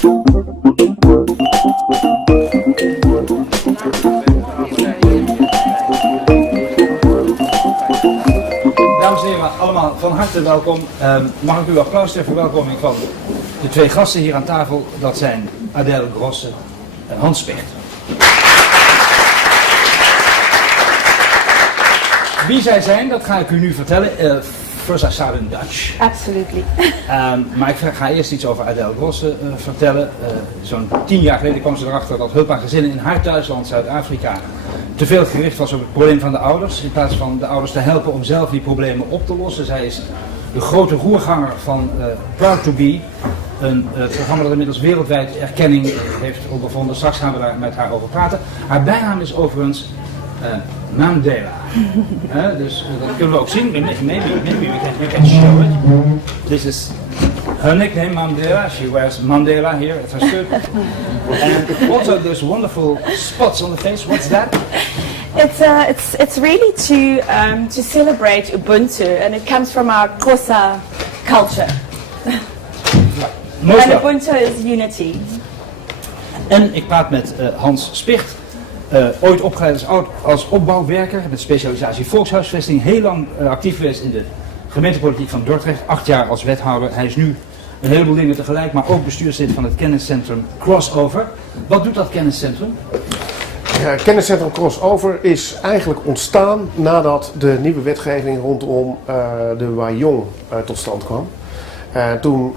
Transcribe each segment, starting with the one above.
Dames en heren, allemaal van harte welkom. Mag ik u applaus ter verwelkoming van de twee gasten hier aan tafel. Dat zijn Adèle Grosse en Hans Spicht. Wie zij zijn, dat ga ik u nu vertellen. First I start in Dutch. Absolutely. Maar ik ga eerst iets over Adèle Grosse vertellen. Zo'n 10 jaar geleden kwam ze erachter dat hulp aan gezinnen in haar thuisland Zuid-Afrika te veel gericht was op het probleem van de ouders. In plaats van de ouders te helpen om zelf die problemen op te lossen. Zij is de grote roerganger van Proud to Be. Een programma dat inmiddels wereldwijd erkenning heeft ondervonden. Straks gaan we daar met haar over praten. Haar bijnaam is overigens Mandela. Dus dat kunnen we ook zien. Maybe we can show it. This is her nickname, Mandela. She wears Mandela here at her skirt. And also those wonderful spots on the face. What's that? It's really to celebrate Ubuntu, and it comes from our Xhosa culture. And Ubuntu is unity. En ik praat met Hans Spicht. Ooit opgeleid als opbouwwerker met specialisatie volkshuisvesting. Heel lang actief geweest in de gemeentepolitiek van Dordrecht. 8 jaar als wethouder. Hij is nu een heleboel dingen tegelijk, maar ook bestuurslid van het kenniscentrum Crossover. Wat doet dat kenniscentrum? Ja, het kenniscentrum Crossover is eigenlijk ontstaan nadat de nieuwe wetgeving rondom de Wajong tot stand kwam. Toen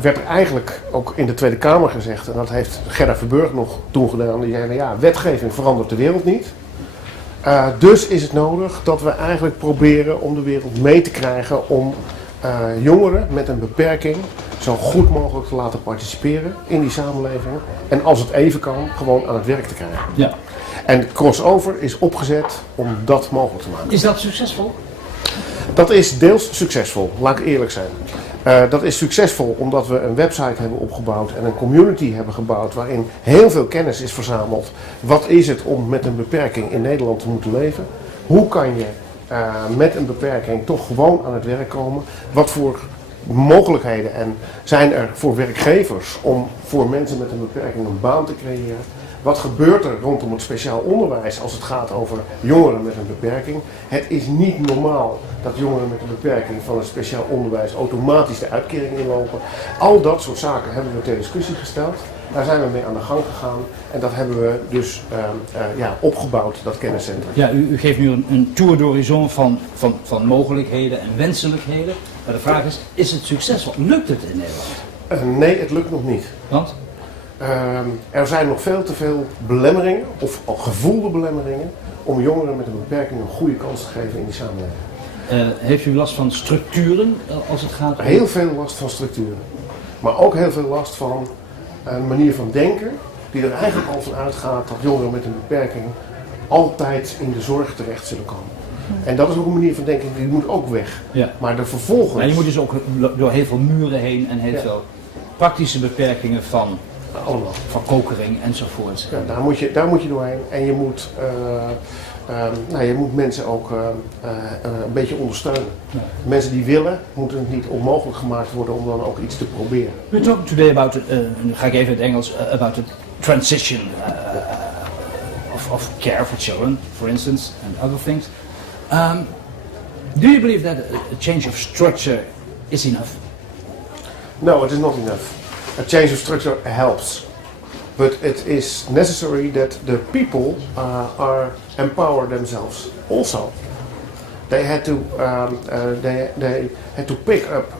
werd er eigenlijk ook in de Tweede Kamer gezegd, en dat heeft Gerda Verburg nog toen gedaan, die zei, ja, wetgeving verandert de wereld niet. Dus is het nodig dat we eigenlijk proberen om de wereld mee te krijgen om jongeren met een beperking zo goed mogelijk te laten participeren in die samenleving. En als het even kan, gewoon aan het werk te krijgen. Ja. En Crossover is opgezet om dat mogelijk te maken. Is dat succesvol? Dat is deels succesvol, laat ik eerlijk zijn. Dat is succesvol omdat we een website hebben opgebouwd en een community hebben gebouwd waarin heel veel kennis is verzameld. Wat is het om met een beperking in Nederland te moeten leven? Hoe kan je met een beperking toch gewoon aan het werk komen? Wat voor mogelijkheden en zijn er voor werkgevers om voor mensen met een beperking een baan te creëren? Wat gebeurt er rondom het speciaal onderwijs als het gaat over jongeren met een beperking? Het is niet normaal dat jongeren met een beperking van het speciaal onderwijs automatisch de uitkering inlopen. Al dat soort zaken hebben we ter discussie gesteld. Daar zijn we mee aan de gang gegaan en dat hebben we dus opgebouwd, dat kenniscentrum. Ja, u geeft nu een tour d'horizon van mogelijkheden en wenselijkheden. Maar de vraag is het succesvol? Lukt het in Nederland? Nee, het lukt nog niet. Want? Er zijn nog veel te veel belemmeringen, of al gevoelde belemmeringen, om jongeren met een beperking een goede kans te geven in die samenleving. Heeft u last van structuren als het gaat om... Heel veel last van structuren. Maar ook heel veel last van een manier van denken die er eigenlijk al van uitgaat dat jongeren met een beperking altijd in de zorg terecht zullen komen. En dat is ook een manier van denken, die moet ook weg. Ja. Maar de vervolgens... Maar je moet dus ook door heel veel muren heen en heel veel praktische beperkingen van kokering enzovoort. Ja, daar moet je doorheen en je moet mensen ook een beetje ondersteunen. Ja. Mensen die willen, moeten het niet onmogelijk gemaakt worden om dan ook iets te proberen. We're talking today about, nu ga ik even in het Engels, about the transition of care for children, for instance, and other things. Do you believe that a change of structure is enough? No, it is not enough. A change of structure helps, but it is necessary that the people are empower themselves. Also, they had to pick up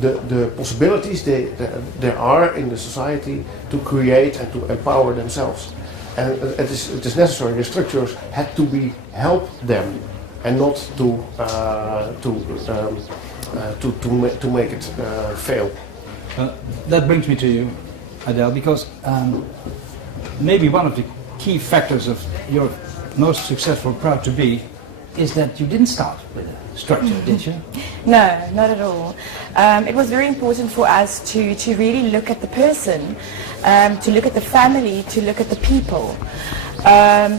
the possibilities there are in the society to create and to empower themselves. And it is necessary. The structures had to help them, and not to make it fail. That brings me to you, Adèle, because maybe one of the key factors of your most successful Proud to Be is that you didn't start with a structure, did you? No, not at all. It was very important for us to really look at the person, to look at the family, to look at the people,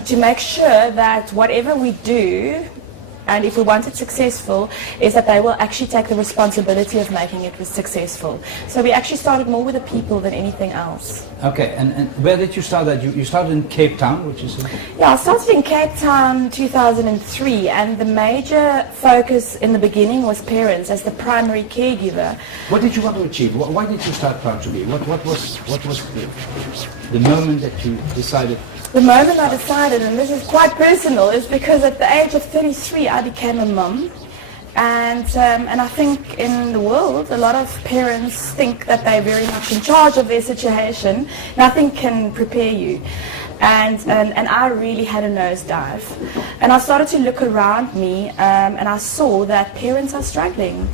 to make sure that whatever we do and if we want it successful, is that they will actually take the responsibility of making it successful. So we actually started more with the people than anything else. Okay, and where did you start that? You started in Cape Town, which is... Yeah, I started in Cape Town 2003, and the major focus in the beginning was parents as the primary caregiver. What did you want to achieve? Why did you start Proud to Be? What was the moment that you decided? The moment I decided, and this is quite personal, is because at the age of 33 I became a mum. And I think in the world a lot of parents think that they're very much in charge of their situation. Nothing can prepare you. And I really had a nosedive. And I started to look around me and I saw that parents are struggling.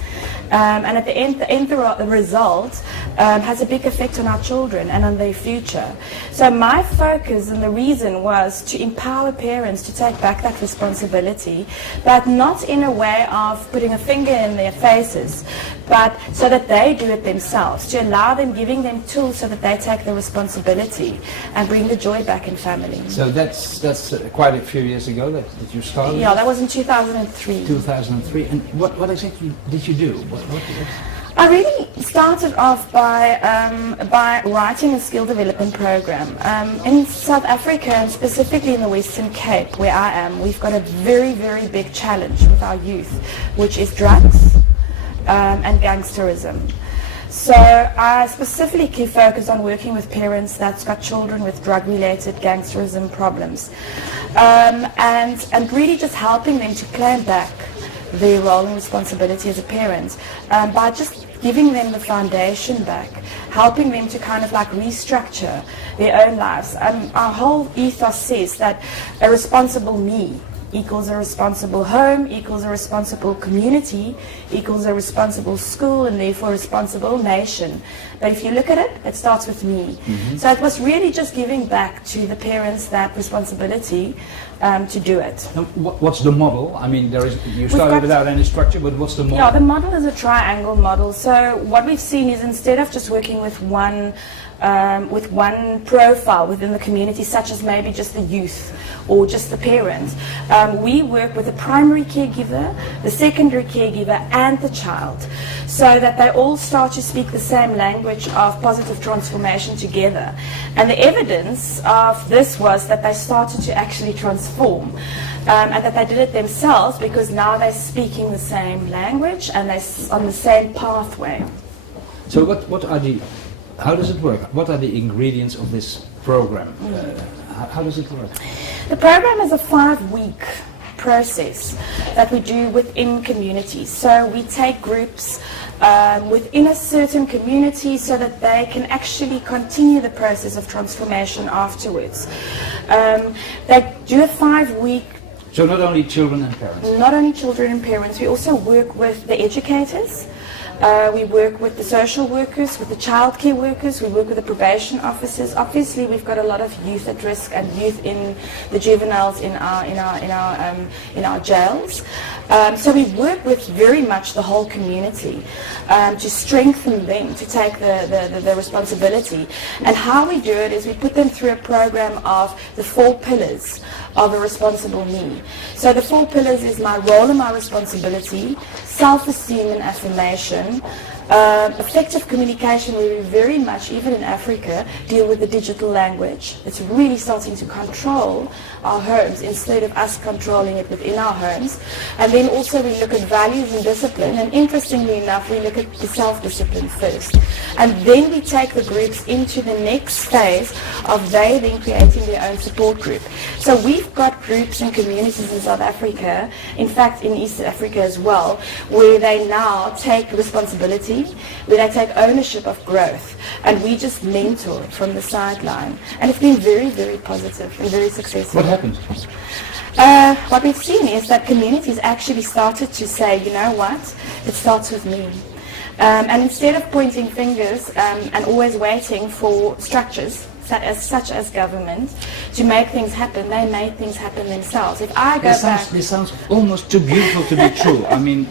And at the end the result has a big effect on our children and on their future. So my focus and the reason was to empower parents to take back that responsibility, but not in a way of putting a finger in their faces, but so that they do it themselves, to allow them, giving them tools so that they take the responsibility and bring the joy back in family. So that's quite a few years ago that you started? Yeah, that was in 2003. 2003. And what exactly did you do? What I really started off by writing a skill development program. In South Africa, and specifically in the Western Cape, where I am, we've got a very, very big challenge with our youth, which is drugs and gangsterism. So I specifically focus on working with parents that's got children with drug-related gangsterism problems, and really just helping them to claim back their role and responsibility as a parent by just giving them the foundation back, helping them to kind of like restructure their own lives. Our whole ethos says that a responsible me equals a responsible home, equals a responsible community, equals a responsible school, and therefore a responsible nation. But if you look at it, it starts with me. Mm-hmm. So it was really just giving back to the parents that responsibility to do it. Now, what's the model? I mean, you started without any structure, but what's the model? Yeah, the model is a triangle model. So what we've seen is instead of just working with one profile within the community, such as maybe just the youth or just the parents, we work with the primary caregiver, the secondary caregiver, and the child, so that they all start to speak the same language of positive transformation together. And the evidence of this was that they started to actually transform. And that they did it themselves because now they're speaking the same language and they're on the same pathway. So how does it work? What are the ingredients of this program? How does it work? The program is a 5-week process that we do within communities. So we take groups within a certain community so that they can actually continue the process of transformation afterwards. They do a 5-week. So not only children and parents? Not only children and parents. We also work with the educators. We work with the social workers, with the childcare workers. We work with the probation officers. Obviously, we've got a lot of youth at risk and youth in the juveniles in our jails. So we work with very much the whole community to strengthen them to take the responsibility. And how we do it is we put them through a program of the 4 pillars of a responsible me. So the 4 pillars is my role and my responsibility, self-esteem and affirmation, effective communication, where we very much, even in Africa, deal with the digital language. It's really starting to control our homes instead of us controlling it within our homes. And then also we look at values and discipline, and interestingly enough, we look at the self-discipline first. And then we take the groups into the next phase of they then creating their own support group. So we've got groups and communities in South Africa, in fact in East Africa as well, where they now take responsibility, where they take ownership of growth, and we just mentor from the sideline. And it's been very, very positive and very successful. What happened? What we've seen is that communities actually started to say, you know what, it starts with me. And instead of pointing fingers and always waiting for structures such as government to make things happen, they made things happen themselves. If I go back... This sounds almost too beautiful to be true. I mean,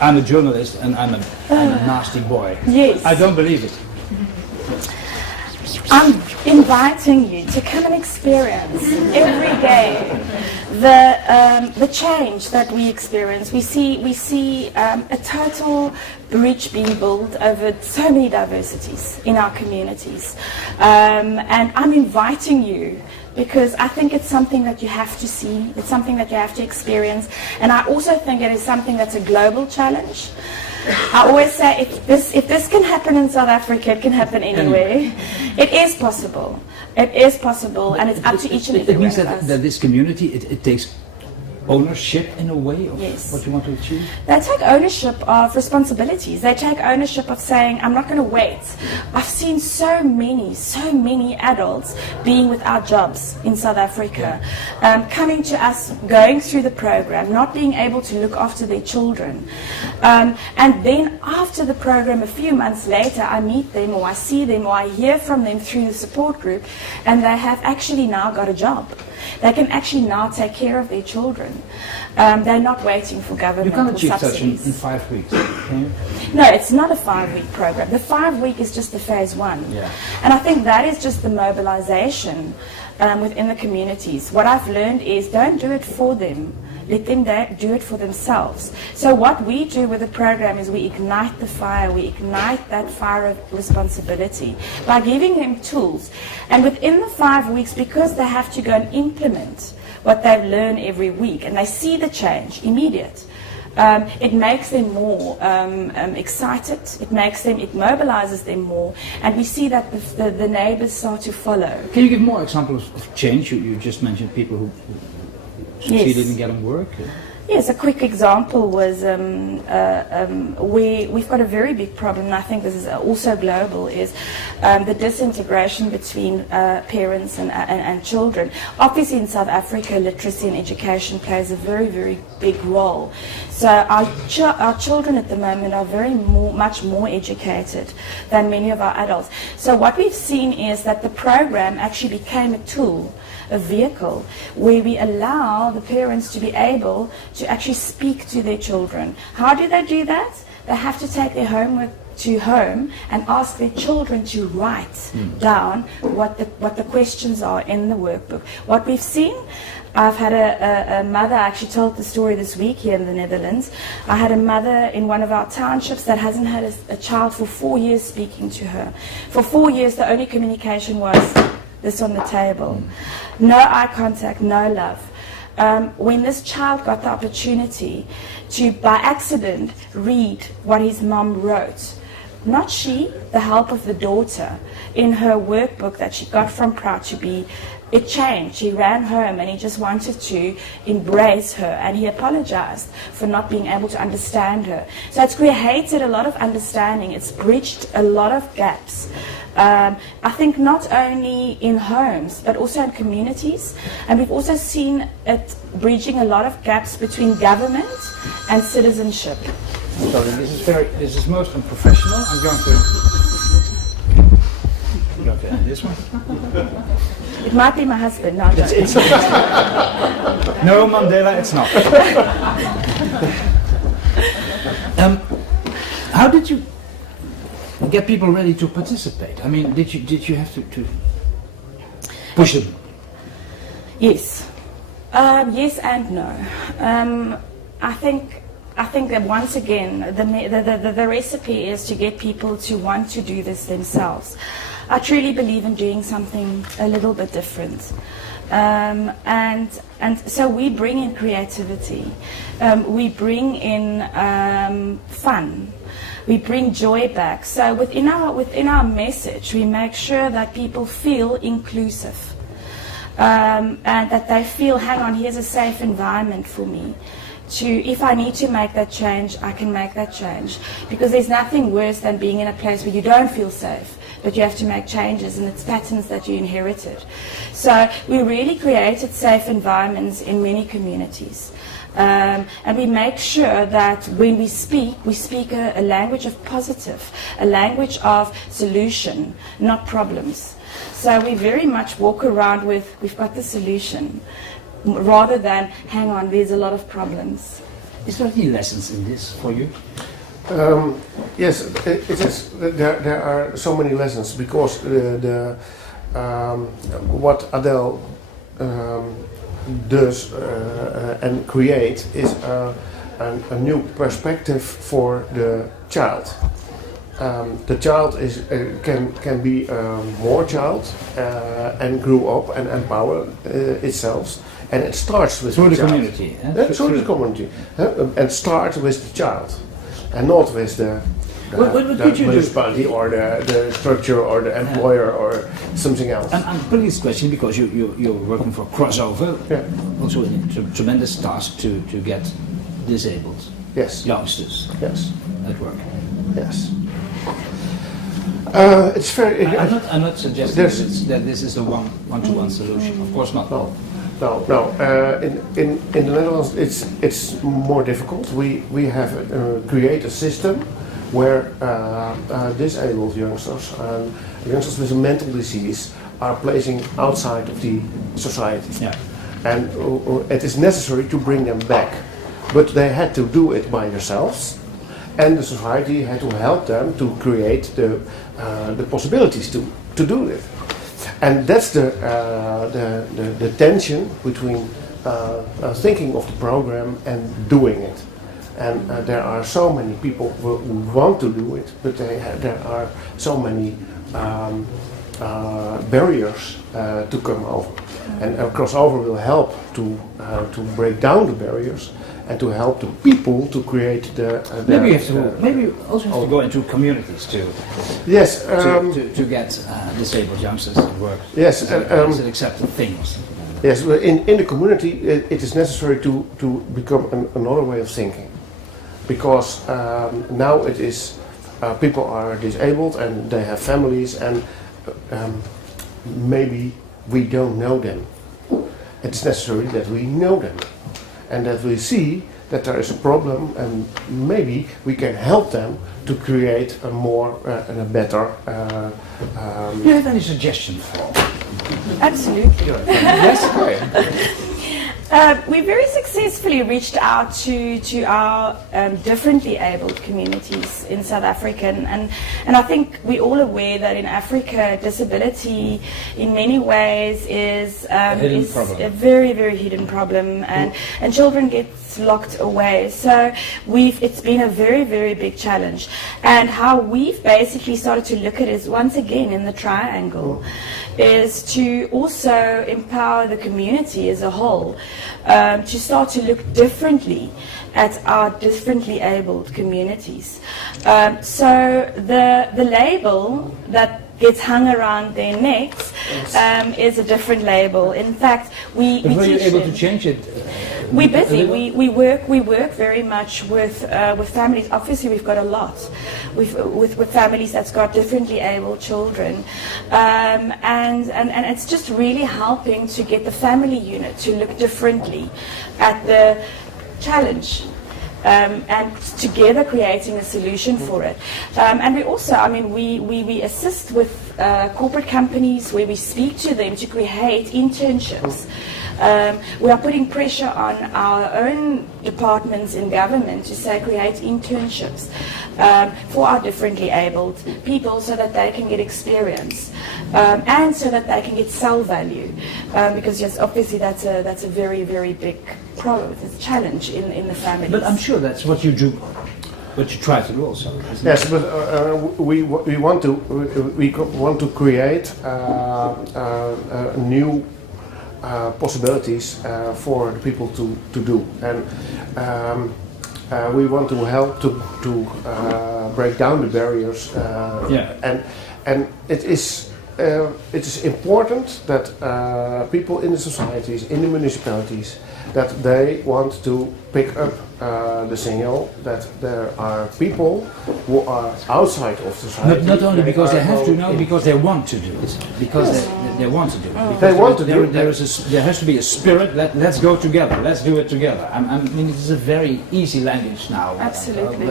I'm a journalist and I'm a nasty boy. Yes. I don't believe it. I'm inviting you to come and experience every day the change that we experience. We see a total bridge being built over so many diversities in our communities, and I'm inviting you because I think it's something that you have to see, it's something that you have to experience, and I also think it is something that's a global challenge. I always say if this can happen in South Africa, it can happen anywhere. It is possible. It is possible, and it's up to each and every It means one of us. that this community, it takes ownership in a way of Yes. what you want to achieve? They take ownership of responsibilities. They take ownership of saying, I'm not going to wait. I've seen so many adults being without jobs in South Africa, coming to us, going through the program, not being able to look after their children. And then after the program, a few months later, I meet them or I see them or I hear from them through the support group, and they have actually now got a job. They can actually now take care of their children. They're not waiting for You government can't or achieve such subsidies. in 5 weeks, can you? No, it's not a 5-week program. The 5-week is just the phase 1. Yeah. And I think that is just the mobilization within the communities. What I've learned is don't do it for them. Let them do it for themselves. So what we do with the program is we ignite the fire. We ignite that fire of responsibility by giving them tools. And within the 5 weeks, because they have to go and implement what they've learned every week, and they see the change immediate, it makes them more excited. It mobilizes them more, and we see that the neighbors start to follow. Can you give more examples of change? You just mentioned people who succeeded Yes. in getting work. Yes, a quick example was we've got a very big problem, and I think this is also global, is the disintegration between parents and children. Obviously in South Africa, literacy and education plays a very, very big role. So our children at the moment are much more educated than many of our adults. So what we've seen is that the program actually became a tool, a vehicle where we allow the parents to be able to actually speak to their children. How do they do that? They have to take their homework to home and ask their children to write down what the questions are in the workbook. What we've seen, I've had a mother, I actually told the story this week here in the Netherlands. I had a mother in one of our townships that hasn't had a child for 4 years speaking to her. For 4 years, the only communication was this on the table. No eye contact, no love. When this child got the opportunity to, by accident, read what his mom wrote, not she, the help of the daughter, in her workbook that she got from Proud to Be, it changed. He ran home and he just wanted to embrace her, and he apologized for not being able to understand her. So it's created a lot of understanding. It's bridged a lot of gaps. I think not only in homes, but also in communities. And we've also seen it bridging a lot of gaps between government and citizenship. Sorry, this is most unprofessional. I'm going to end this one. It might be my husband, no, It's no, Mandela, it's not. How did you get people ready to participate? I mean, did you have to push them? Yes. Yes and no. I think that once again, the recipe is to get people to want to do this themselves. I truly believe in doing something a little bit different. And so we bring in creativity. We bring in fun. We bring joy back. So within our message, we make sure that people feel inclusive. And that they feel, hang on, here's a safe environment for me. If I need to make that change, I can make that change. Because there's nothing worse than being in a place where you don't feel safe, but you have to make changes, and it's patterns that you inherited. So we really created safe environments in many communities. And we make sure that when we speak a language of positive, a language of solution, not problems. So we very much walk around with, we've got the solution, rather than, hang on, there's a lot of problems. Is there any lessons in this for you? Yes, it is. There are so many lessons because what Adele does and create is a new perspective for the child. The child can be more child and grow up and empower itself, and it starts with through the child. community. Through the community, and start with the child, and not with the What could you do? municipality or the structure or the employer or something else. I'm putting this question because you're working for Crossover, also a tremendous task to get disabled youngsters Yes. at work. Yes. It's very. I'm not suggesting that this is the one-to-one solution. Of course not. No. In the Netherlands, it's more difficult. We have create a system where disabled youngsters and youngsters with a mental disease are placing outside of the society. Yeah. And it is necessary to bring them back, but they had to do it by themselves, and the society had to help them to create the possibilities to do it. And that's the tension between thinking of the program and doing it. And there are so many people who want to do it, but there are so many barriers to come over. And Crossover will help to break down the barriers and to help the people to create maybe you also have to go into communities too. Yes. To get disabled youngsters to work. Yes. It's an accepted thing. Yes. In the community, it is necessary to become another way of thinking, because now it is people are disabled and they have families, and maybe we don't know them. It's necessary that we know them, and that we see that there is a problem, and maybe we can help them to create a more and a better. Do you have any suggestions for? Absolutely. Yes. We very successfully reached out to our differently abled communities in South Africa, and I think we're all aware that in Africa disability in many ways is a very, very hidden problem, and children get locked away. So it's been a very, very big challenge, and how we've basically started to look at it is once again in the triangle, is to also empower the community as a whole, to start to look differently at our differently abled communities. So the label that gets hung around their necks is a different label. In fact, we But were you teach able them. to change it? We're busy. We work very much with families. Obviously, we've got a lot with families that's got differently abled children, and it's just really helping to get the family unit to look differently at the challenge. And together creating a solution for it. And we also, we assist with corporate companies where we speak to them to create internships. We are putting pressure on our own departments in government to say create internships for our differently abled people so that they can get experience and so that they can get cell value. Because yes, obviously that's a very, very big problem, it's a challenge in the families. But I'm sure that's what you do, what you try to do also. Yes, but we want to create new possibilities for the people to do, and we want to help to break down the barriers. And it is important that people in the societies, in the municipalities, that they want to pick up the signal that there are people who are outside of society. Not only because they have to know, because they want to do it. Because they want to do it. They want to do it. There has to be a spirit. Let's go together. Let's do it together. I mean, it is a very easy language now. Absolutely.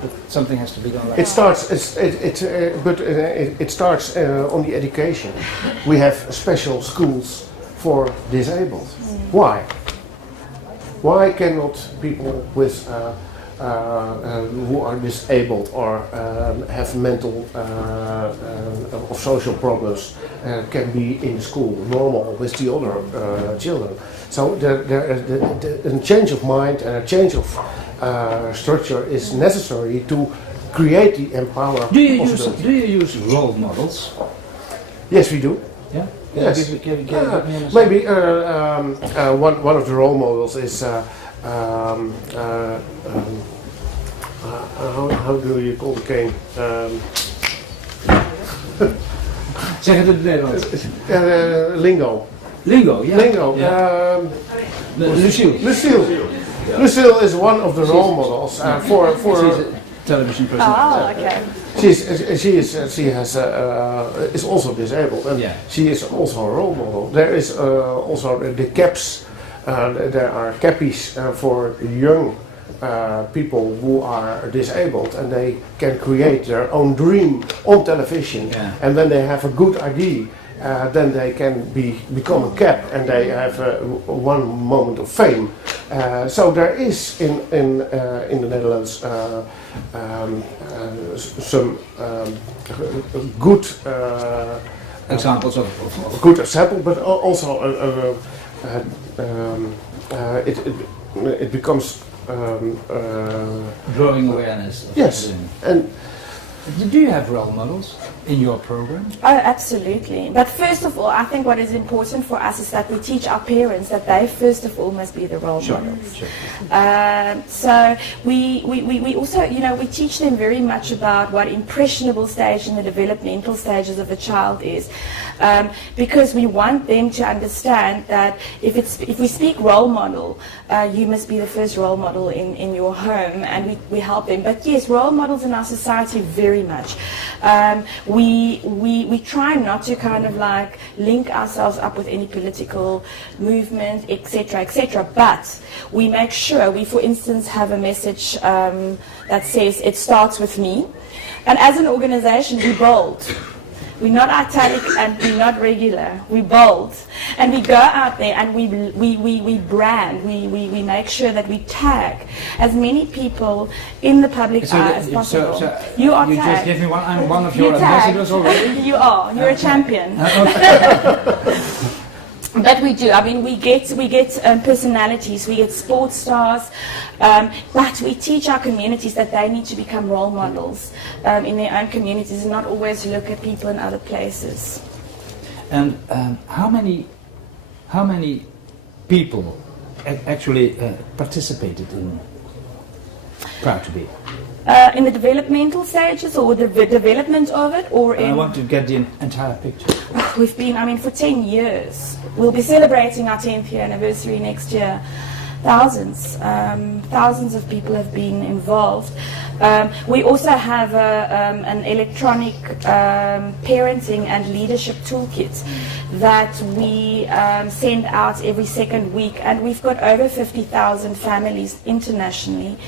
But something has to be done. It starts. It starts on the education. We have special schools for disabled. Why? Why cannot people with who are disabled or have mental or social problems can be in school normal with the other children. So there is a change of mind and a change of structure is necessary to create the empower. Do you use role models? Yes, we do. Yeah. Yes. Maybe one of the role models is how do you call the cane? Zeg het in het Nederlands. Lingo. Lingo, yeah. Lingo. Yeah. Lucille. Lucille is one of the role models for She's a television personality. Oh, okay. She is also disabled, and Yeah. she is also a role model. There is also the caps. There are cappies for young people who are disabled, and they can create their own dream on television. Yeah. And when they have a good idea, then they can become a cap, and they have one moment of fame. So there is in the Netherlands some good Examples of good example, but also it becomes growing awareness. yes. And do you have role models in your program? Oh, absolutely. But first of all, I think what is important for us is that we teach our parents that they first of all must be the role models. Sure. So we also, we teach them very much about what impressionable stage in the developmental stages of a child is. Because we want them to understand that if we speak role model, you must be the first role model in your home, and we help them. But yes, role models in our society very much. We try not to kind of like link ourselves up with any political movement, etc. But we make sure we, for instance, have a message that says it starts with me. And as an organization, we're bold. We're not italic and we're not regular. We're bold. And we go out there and we brand. We make sure that we tag as many people in the public eye as possible. So you are you tagged. just give me one. I'm one of your You're tagged. ambassadors already. You are. You're a champion. But we do. I mean, we get personalities, we get sports stars, but we teach our communities that they need to become role models in their own communities and not always look at people in other places. And how many people actually participated in Proud to Be? In the developmental stages, or the development of it, or in... I want to get the entire picture. We've been, for 10 years. We'll be celebrating our 10th year anniversary next year. Thousands of people have been involved. We also have an electronic parenting and leadership toolkit that we send out every second week, and we've got over 50,000 families internationally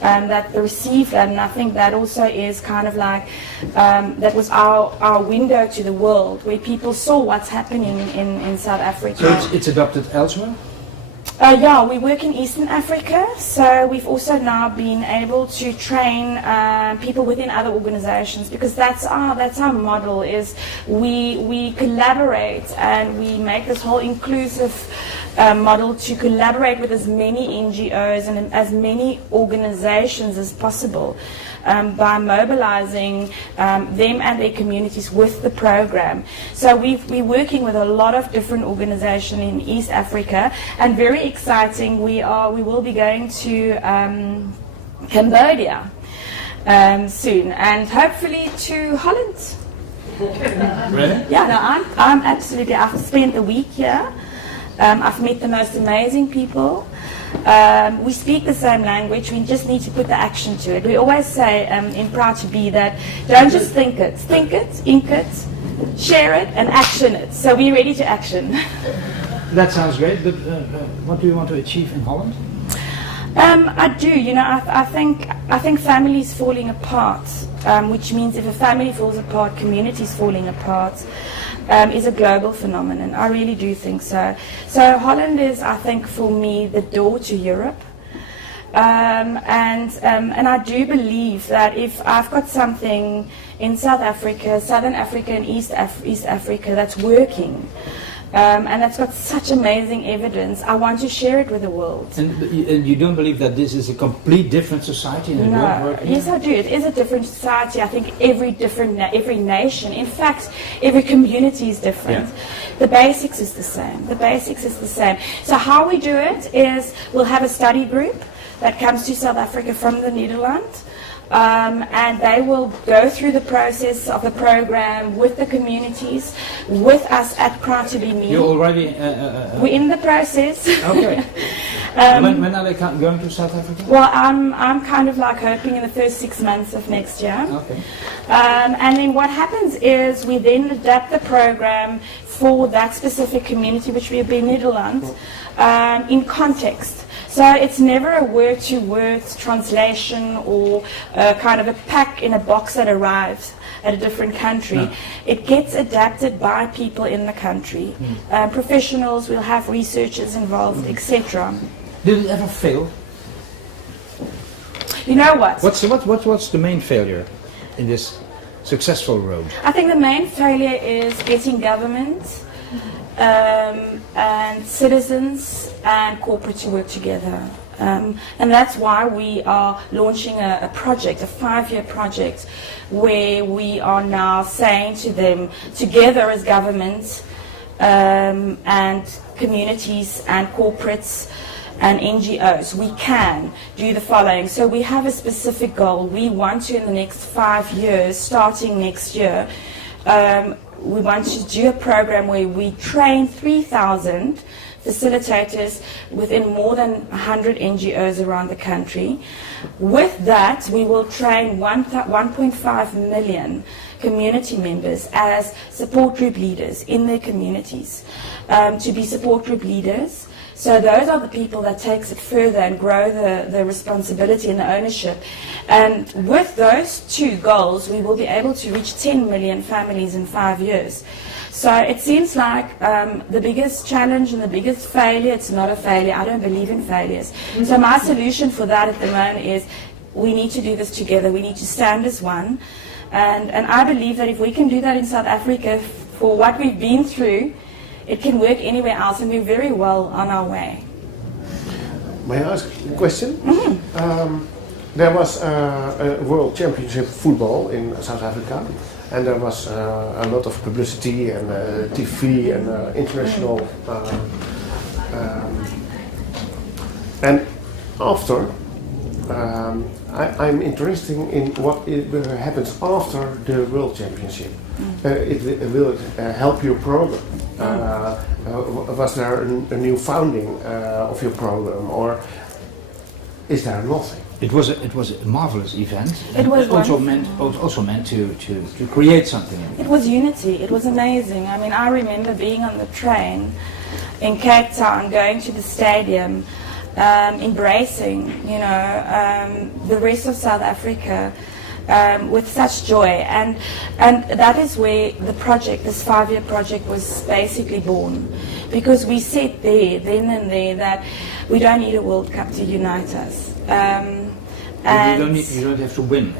that receive that, and I think that also is kind of like, that was our window to the world, where people saw what's happening in South Africa. So it's adopted elsewhere? Yeah, we work in Eastern Africa, so we've also now been able to train people within other organizations, because that's our model, is we collaborate and we make this whole inclusive model to collaborate with as many NGOs and as many organizations as possible by mobilizing them and their communities with the program. So we're working with a lot of different organizations in East Africa, and very exciting, we will be going to Cambodia soon, and hopefully to Holland. Really? Yeah, no, I'm absolutely, I've spent a week here. I've met the most amazing people. We speak the same language, we just need to put the action to it. We always say in Proud to Be that don't just think it, ink it, share it, and action it. So we're ready to action. That sounds great, but what do you want to achieve in Holland? I do, I think families falling apart, which means if a family falls apart, communities falling apart, is a global phenomenon. I really do think so. So Holland is, I think, for me, the door to Europe. And I do believe that if I've got something in South Africa, Southern Africa and East Africa that's working, and that's got such amazing evidence, I want to share it with the world. And you don't believe that this is a complete different society? And No, yes I do. It is a different society. I think every nation, in fact, every community is different. Yeah. The basics is the same. The basics is the same. So how we do it is we'll have a study group that comes to South Africa from the Netherlands. And they will go through the process of the program with the communities, with us at Proud to Be Me. You're already... We're in the process. Okay. When are they going to South Africa? Well, I'm kind of like hoping in the first 6 months of next year. Okay. And then what happens is we then adapt the program for that specific community, which will be Netherlands, in context. So it's never a word-to-word translation or kind of a pack in a box that arrives at a different country. No. It gets adapted by people in the country. Professionals, we'll have researchers involved, etc. Did it ever fail? You know what? What's the main failure in this successful road? I think the main failure is getting government and citizens and corporate to work together. And that's why we are launching a project, a 5-year project, where we are now saying to them, together as governments and communities and corporates and NGOs, we can do the following. So we have a specific goal. We want to, in the next 5 years, starting next year, we want to do a program where we train 3,000 facilitators within more than 100 NGOs around the country. With that, we will train 1.5 million community members as support group leaders in their communities, to be support group leaders. So those are the people that takes it further and grow the responsibility and the ownership. And with those 2 goals, we will be able to reach 10 million families in 5 years. So it seems like the biggest challenge and the biggest failure, it's not a failure, I don't believe in failures. So my solution for that at the moment is we need to do this together, we need to stand as one. And I believe that if we can do that in South Africa for what we've been through, it can work anywhere else, and we're very well on our way. May I ask a question? There was a World Championship football in South Africa, and there was a lot of publicity and TV and international. And after, I'm interested in what happens after the World Championship. Will it help your program? Was there a new founding of your program, or is there nothing? It was a marvelous event. It was also meant to create something. It was unity. It was amazing. I mean, I remember being on the train in Cape Town, going to the stadium, embracing, the rest of South Africa with such joy, and that is where the project, this 5-year project, was basically born, because we said then and there that we don't need a World Cup to unite us. And you don't have to win.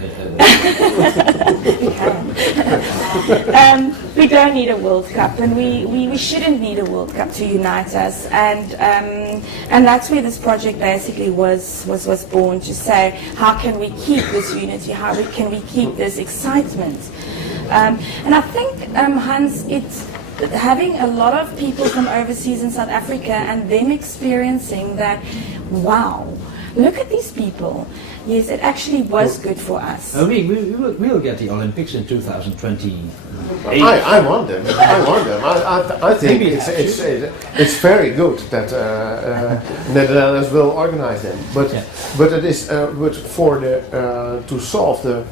We don't need a World Cup, and we shouldn't need a World Cup to unite us. And that's where this project basically was born, to say, how can we keep this unity? How can we keep this excitement? And I think, Hans, it's having a lot of people from overseas in South Africa and them experiencing that, wow, look at these people. Yes, it actually was good for us. We'll get the Olympics in 2020. I want them. I think it's very good that Netherlands will organize them. But it is but for to solve the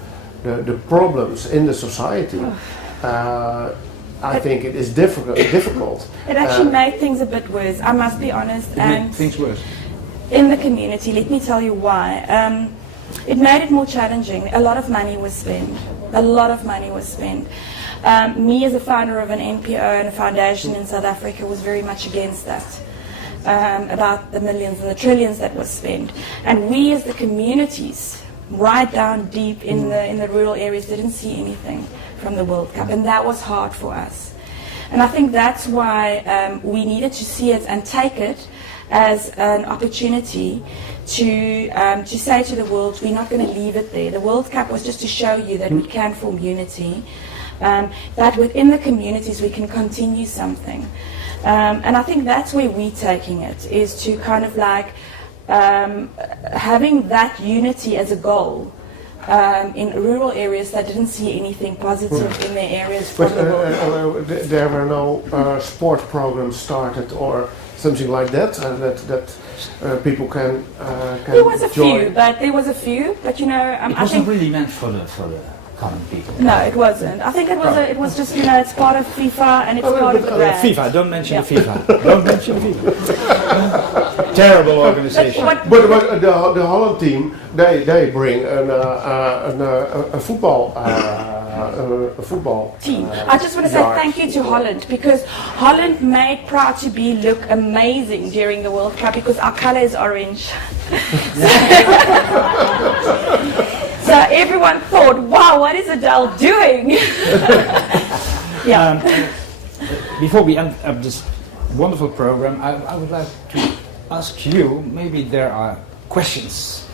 problems in the society. I think it is difficult. It actually made things a bit worse, I must be honest. It made things worse. In the community, let me tell you why. It made it more challenging. A lot of money was spent. Me, as a founder of an NPO and a foundation in South Africa, was very much against that. about the millions and the trillions that was spent. And we as the communities, right down deep in the rural areas, didn't see anything from the World Cup, and that was hard for us. And I think that's why we needed to see it and take it as an opportunity to say to the world, we're not going to leave it there. The World Cup was just to show you that we can form unity, that within the communities we can continue something. And I think that's where we're taking it, is to kind of like having that unity as a goal in rural areas that didn't see anything positive in their areas from But the World Cup. there were no sport programs started or something like that that people can There was a join. few, but you know, It I wasn't think really meant for the common people. no, it wasn't. I think it was just, you know, it's part of FIFA and it's part of the brand. FIFA, don't mention the FIFA. Don't mention the FIFA. Terrible organization. But the Holland team, they bring a football Team. I just want to say thank you to Holland, because Holland made Proud to Be look amazing during the World Cup, because our colour is orange. So everyone thought, wow, what is Adele doing? Before we end up this wonderful program, I would like to ask you, maybe there are questions,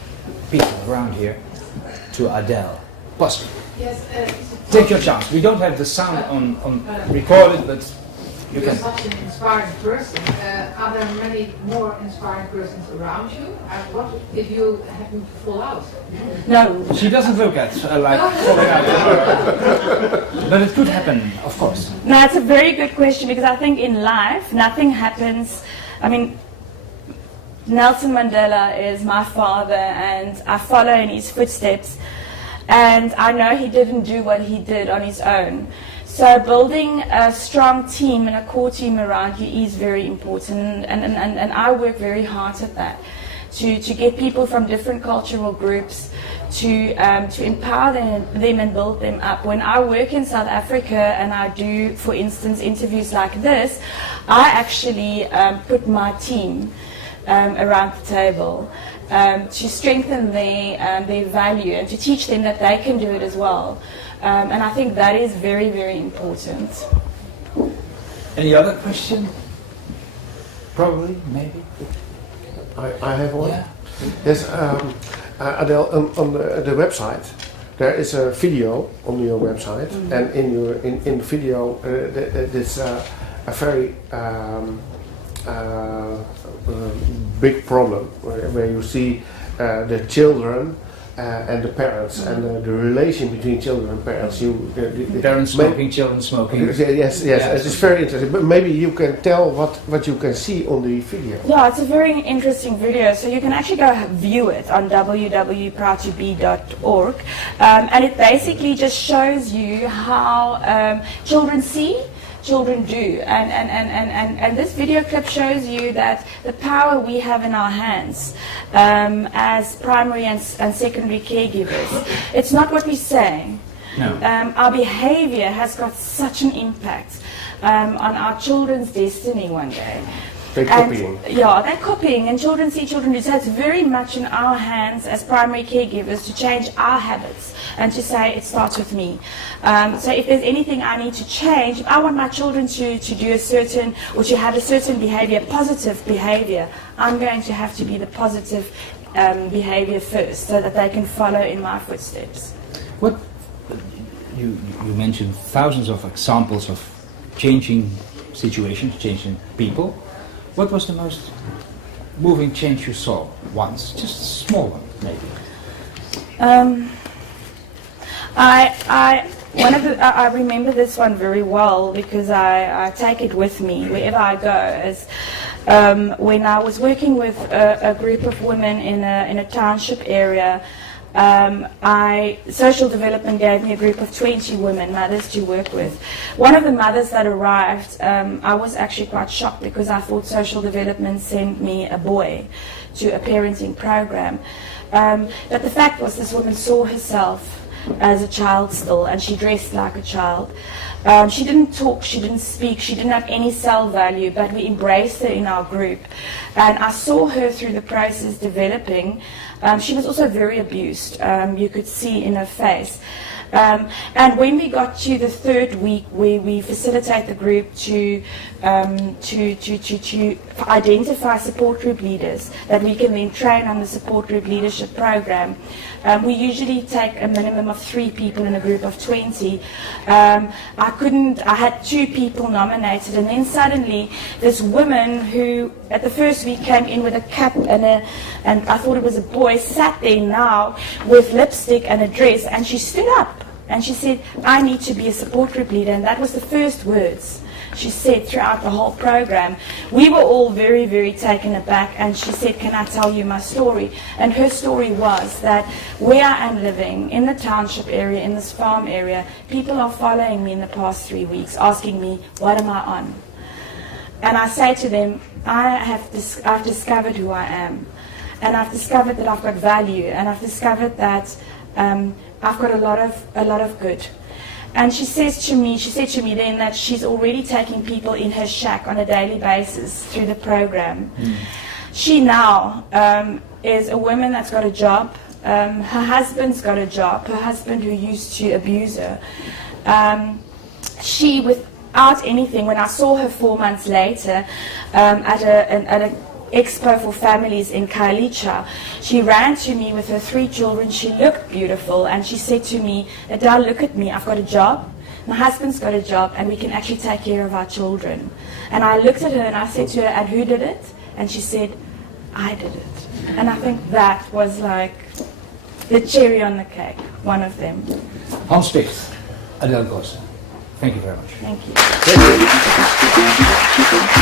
people around here, to Adele. Possibly. Yes, Take your chance. We don't have the sound on recorded, but you you're can. such an inspiring person. Are there many more inspiring persons around you? And what if you happen to fall out? No. She doesn't look at like falling out. But it could happen, of course. No, it's a very good question, because I think in life, nothing happens. I mean, Nelson Mandela is my father, and I follow in his footsteps. And I know he didn't do what he did on his own. So building a strong team and a core team around you is very important. And I work very hard at that. To get people from different cultural groups to empower them and build them up. When I work in South Africa and I do, for instance, interviews like this, I actually put my team around the table to strengthen their value and to teach them that they can do it as well. And I think that is very, very important. Any other question? Probably, maybe. I have one. Yeah. Yes, Adele, on the website, there is a video on your website, and in the video, there's a very big problem where you see the children and the parents and the relation between children and parents. Parents smoking, children smoking. Yes, it's very interesting. But maybe you can tell what you can see on the video. Yeah, it's a very interesting video. So you can actually go view it on www.proudtobe.org, and it basically just shows you how children see. Children do, and this video clip shows you that the power we have in our hands as primary and secondary caregivers. It's not what we say. No. Our behavior has got such an impact on our children's destiny one day. They're copying. Yeah, they're copying, and children see children do. So it's very much in our hands as primary caregivers to change our habits and to say it starts with me. So if there's anything I need to change, if I want my children to do a certain, or to have a certain behavior, positive behavior, I'm going to have to be the positive behavior first, so that they can follow in my footsteps. What you mentioned thousands of examples of changing situations, changing people. What was the most moving change you saw once? Just a small one, maybe. I remember this one very well, because I take it with me wherever I go. As when I was working with a group of women in a township area, social development gave me a group of 20 women, mothers to work with. One of the mothers that arrived, I was actually quite shocked, because I thought social development sent me a boy to a parenting program. But the fact was, this woman saw herself as a child still, and she dressed like a child. She didn't talk, she didn't speak, she didn't have any cell value, but we embraced her in our group. And I saw her through the process developing. She was also very abused, you could see in her face. And when we got to the third week, where we facilitate the group to identify support group leaders that we can then train on the support group leadership program, we usually take a minimum of 3 people in a group of 20. I had 2 people nominated, and then suddenly this woman who at the first week came in with a cap and I thought it was a boy, sat there now with lipstick and a dress, and she stood up and she said, I need to be a support group leader. And that was the first words she said throughout the whole program. We were all very, very taken aback, and she said, can I tell you my story? And her story was that where I am living, in the township area, in this farm area, people are following me in the past 3 weeks, asking me, what am I on? And I say to them, I've discovered who I am, and I've discovered that I've got value, and I've discovered that I've got a lot of good. And she said to me then that she's already taking people in her shack on a daily basis through the program. She now is a woman that's got a job. Her husband's got a job, her husband who used to abuse her. She, without anything, when I saw her 4 months later at a expo for families in Kailicha, she ran to me with her 3 children. She looked beautiful, and she said to me, Adele, look at me, I've got a job, my husband's got a job, and we can actually take care of our children. And I looked at her and I said to her, and who did it? And she said, I did it. And I think that was like the cherry on the cake, one of them. Hans Sticht, Adele Gosse. Thank you very much. Thank you. Thank you.